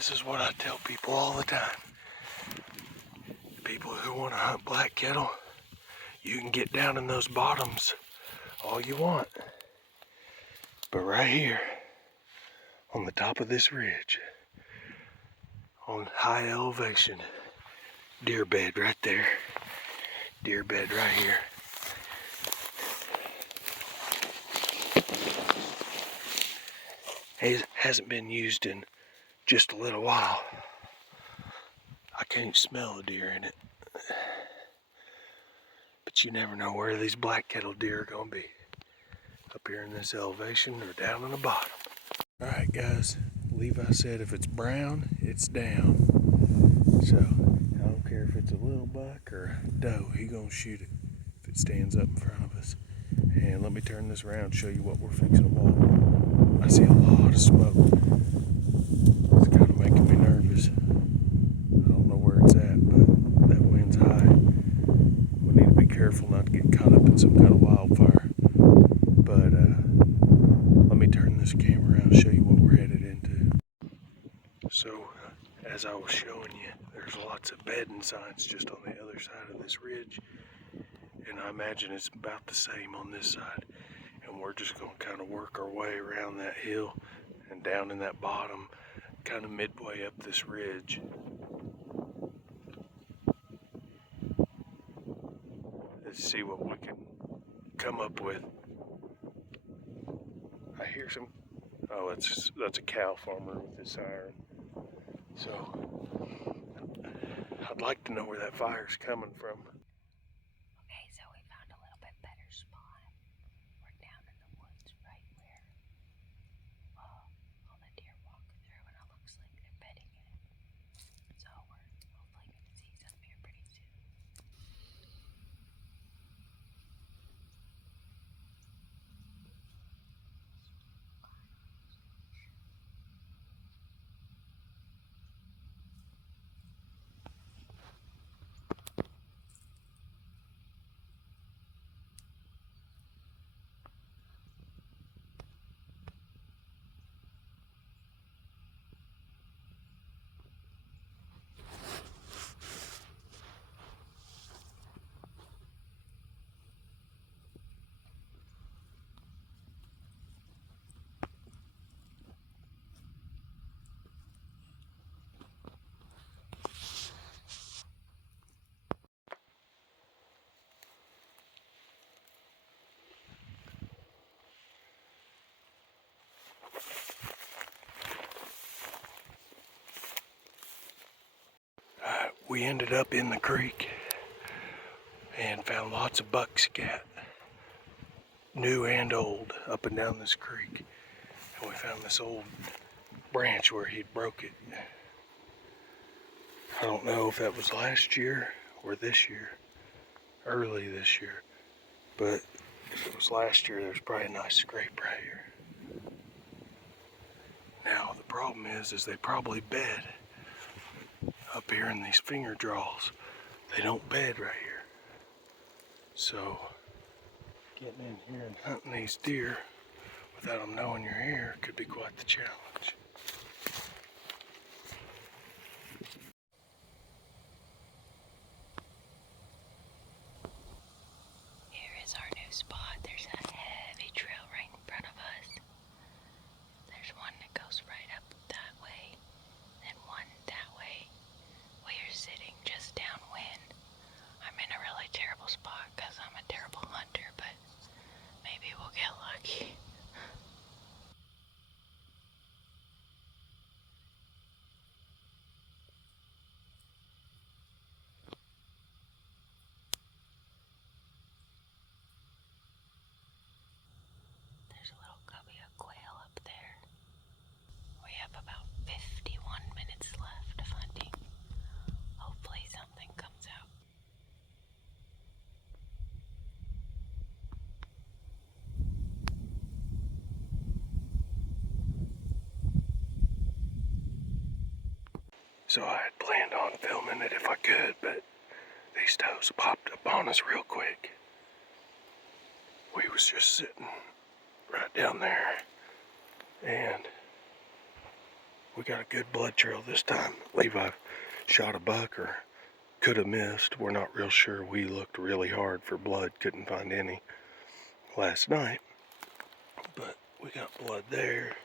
This is what I tell people all the time. People who want to hunt black kettle, you can get down in those bottoms all you want. But right here, on the top of this ridge, on high elevation, deer bed right there, deer bed right here. It hasn't been used in just a little while. I can't smell a deer in it. But you never know where these black kettle deer are gonna be. Up here in this elevation or down in the bottom. Alright guys, Levi said if it's brown, it's down. So, I don't care if it's a little buck or a doe, he gonna shoot it if it stands up in front of us. And let me turn this around and show you what we're fixing to walk. I see a lot of smoke. It's kind of making me nervous. I don't know where it's at, but that wind's high. We need to be careful not to get caught up in some kind of wildfire. But let me turn this camera around and show you what we're headed into. So, as I was showing you, there's lots of bedding signs just on the other side of this ridge. And I imagine it's about the same on this side. And we're just going to kind of work our way around that hill and down in that bottom, kind of midway up this ridge. Let's see what we can come up with. I hear some, oh, that's a cow farmer with his siren. So, I'd like to know where that fire's coming from. Okay, so we found a little bit better spot. We're down in the woods right where all the deer walk through, and it looks like they're bedding in it. So we're hopefully going to see some here pretty soon. We ended up in the creek and found lots of buck scat, new and old, up and down this creek. And we found this old branch where he'd broke it. I don't know if that was last year or this year, early this year, but if it was last year, there's probably a nice scrape right here. Now the problem is they probably bed up here in these finger draws. They don't bed right here. So getting in here and hunting these deer without them knowing you're here could be quite the challenge. Here is our new spot. There's a heavy trail right in front of us. There's one that goes right up that way, then one that way. We are sitting just downwind. I'm in a really terrible spot because I'm a terrible hunter, but maybe we'll get lucky. There's a little cubby of quail up there. We have about 51 minutes left of hunting. Hopefully something comes out. So I had planned on filming it if I could, but these does popped up on us real quick. We was just sitting right down there, and We got a good blood trail this time. Levi shot a buck or could have missed. We're not real sure. We looked really hard for blood, couldn't find any last night. But we got blood there.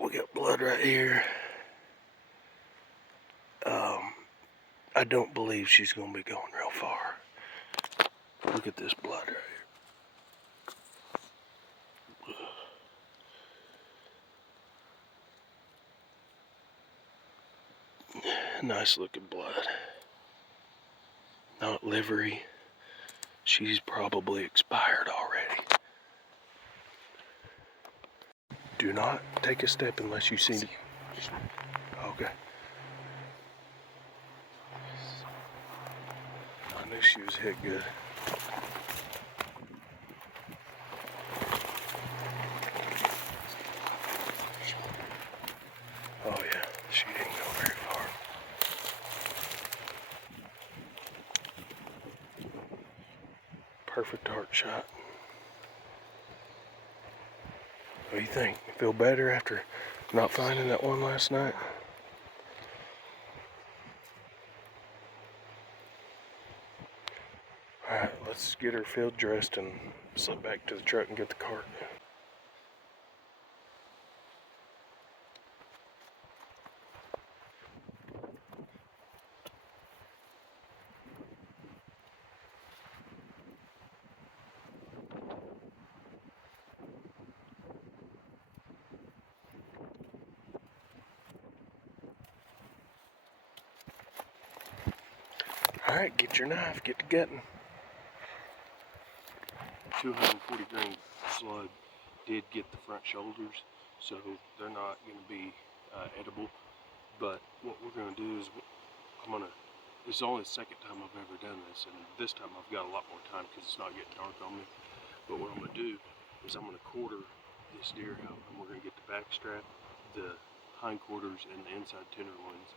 We got blood right here. I don't believe she's going to be going real far. Look at this blood right here. Nice looking blood. Not livery. She's probably expired already. Do not take a step unless you see it. Okay. I knew she was hit good. Oh yeah, she didn't go very far. Perfect heart shot. What do you think? You feel better after not finding that one last night? Alright, let's get her field dressed and slip back to the truck and get the cart. Alright, get your knife, get to gutting. 240 grain slug did get the front shoulders, so they're not going to be edible. But what we're going to do is this is only the second time I've ever done this, and this time I've got a lot more time because it's not getting dark on me. But what I'm going to do is I'm going to quarter this deer out, and we're going to get the back strap, the hindquarters, and the inside tenderloins,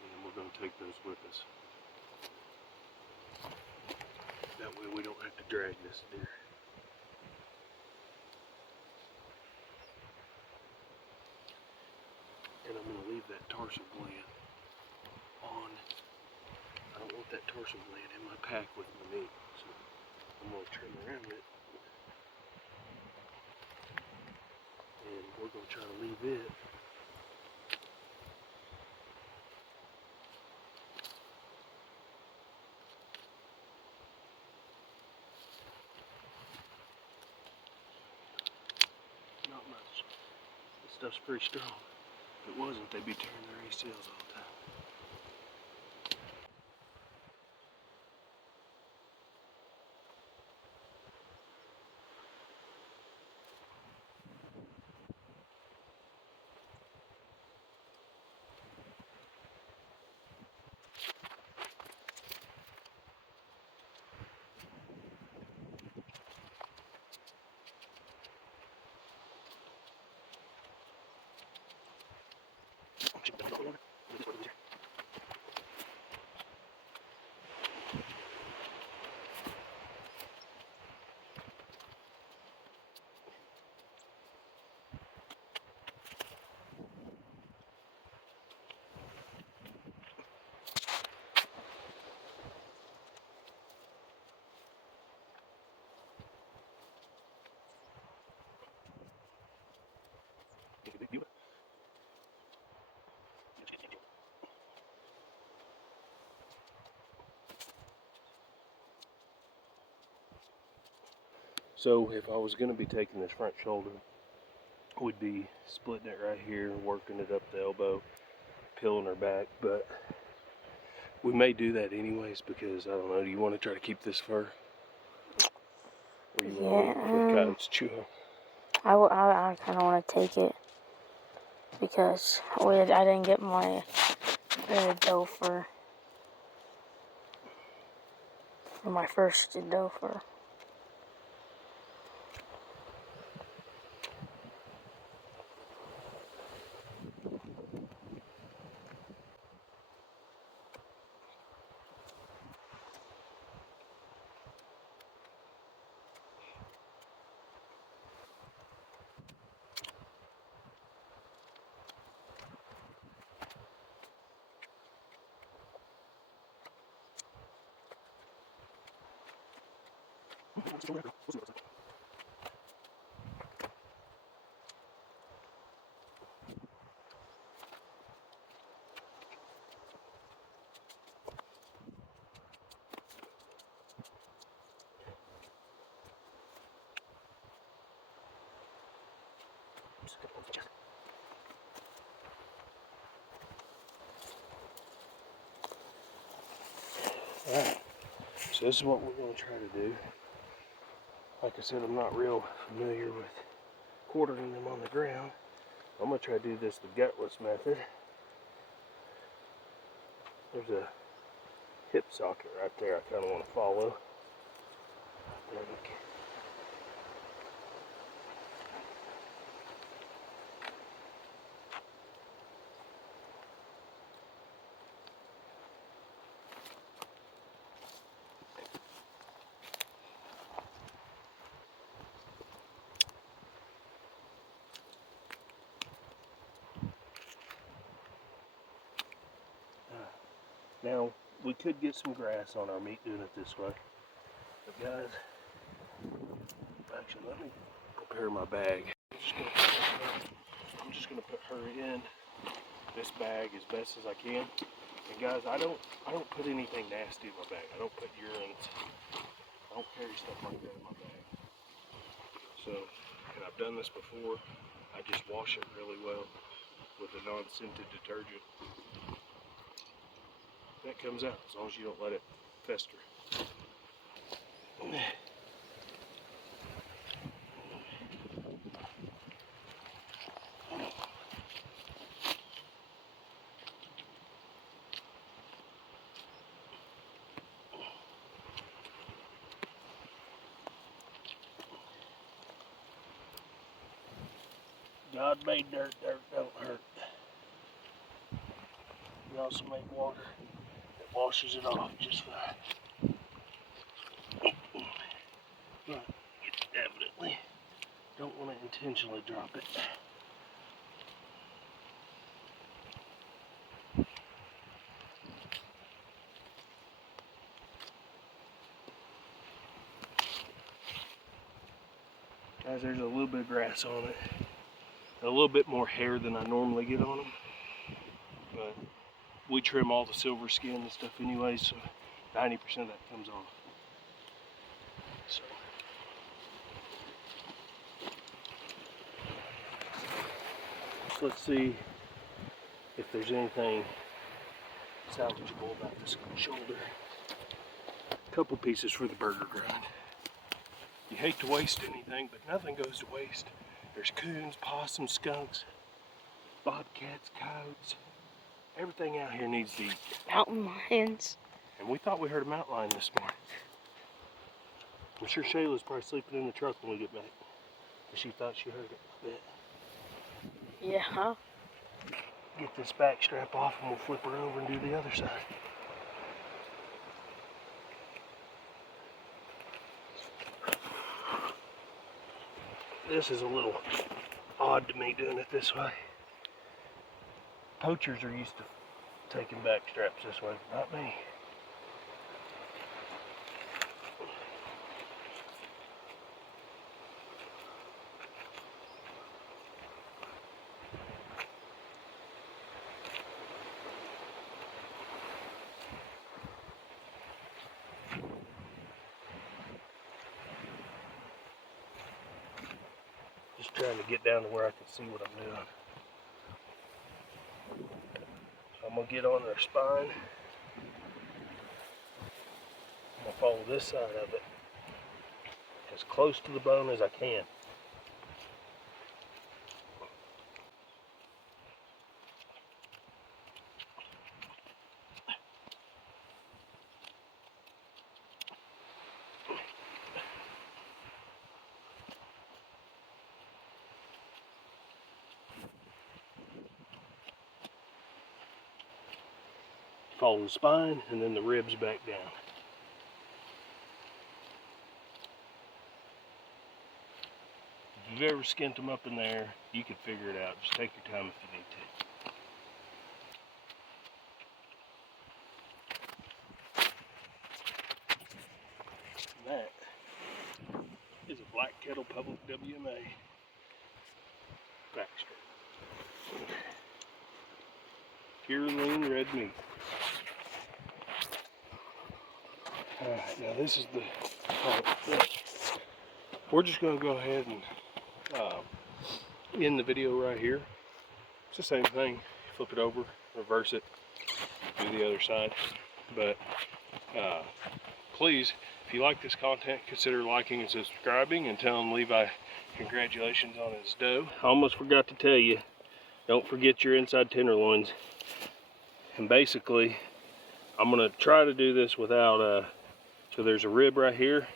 and we're going to take those with us. That way we don't have to drag this deer. And I'm going to leave that tarsal gland on. I don't want that tarsal gland in my pack with my meat, so I'm going to turn around it. And we're going to try to leave it not much. This stuff's pretty strong. If it wasn't, they'd be tearing their ACLs all the time. So if I was going to be taking this front shoulder, we'd be splitting it right here, working it up the elbow, peeling her back, but we may do that anyways because, I don't know, do you want to try to keep this fur? Or you want to wait for the coyotes chew him? I kind of want to take it because I didn't get my doe fur for my first doe fur. Alright, so this is what we're going to try to do. Like I said, I'm not real familiar with quartering them on the ground. I'm going to try to do this the gutless method. There's a hip socket right there I kind of want to follow. I think. Now, we could get some grass on our meat doing it this way. But guys, actually let me prepare my bag. I'm just gonna put her in this bag as best as I can. And guys, I don't put anything nasty in my bag. I don't put urines. I don't carry stuff like that in my bag. So, and I've done this before. I just wash it really well with a non-scented detergent. That comes out as long as you don't let it fester. God made dirt, dirt don't hurt. He also made water that washes it off just fine. But you definitely don't want to intentionally drop it. Guys, there's a little bit of grass on it. A little bit more hair than I normally get on them. But we trim all the silver skin and stuff anyway, so 90% of that comes off. So let's see if there's anything salvageable about this shoulder. A couple pieces for the burger grind. You hate to waste anything, but nothing goes to waste. There's coons, possums, skunks, bobcats, coyotes. Everything out here needs to eat. Mountain lions. And we thought we heard a mountain lion this morning. I'm sure Shayla's probably sleeping in the truck when we get back. Because she thought she heard it. Yeah. Get this back strap off and we'll flip her over and do the other side. This is a little odd to me doing it this way. Poachers are used to taking back straps this way, not me. Just trying to get down to where I can see what I'm doing. So I'm going to get on their spine. I'm going to follow this side of it as close to the bone as I can. Follow the spine and then the ribs back down. If you've ever skinned them up in there, you can figure it out. Just take your time if you need to. And that Black Kettle Public WMA. Baxter. Pure lean red meat. Alright, now this is the part that we're just going to go ahead and end the video right here. It's the same thing. Flip it over, reverse it, do the other side. But please, if you like this content, consider liking and subscribing, and telling Levi congratulations on his doe. I almost forgot to tell you, don't forget your inside tenderloins. And basically, I'm gonna try to do this without so there's a rib right here.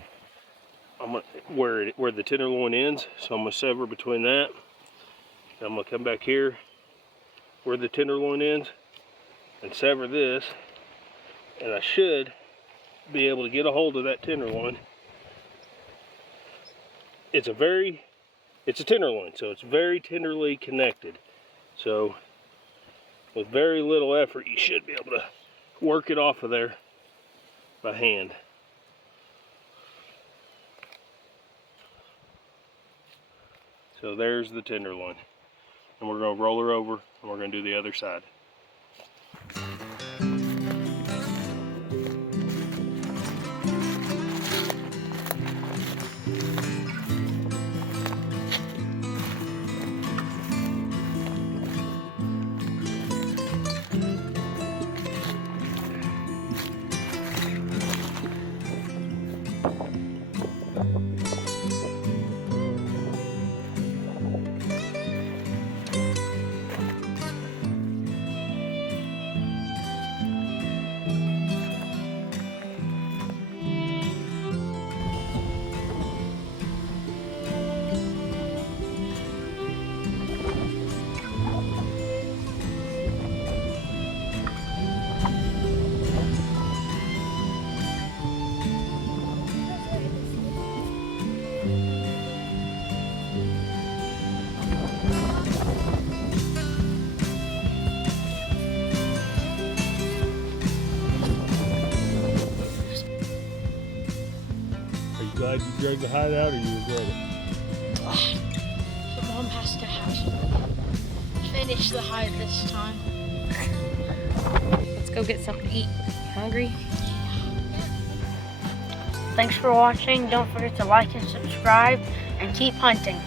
I'm gonna where the tenderloin ends, so I'm gonna sever between that. And I'm gonna come back here where the tenderloin ends and sever this, and I should be able to get a hold of that tenderloin. It's a tenderloin, so it's very tenderly connected. So with very little effort, you should be able to work it off of there by hand. So there's the tenderloin. And we're going to roll her over, and we're going to do the other side. Glad you dragged the hide out, or you regret it? The mom has to have finish the hide this time. Let's go get something to eat. You hungry? Thanks for watching. Don't forget to like and subscribe, and keep hunting.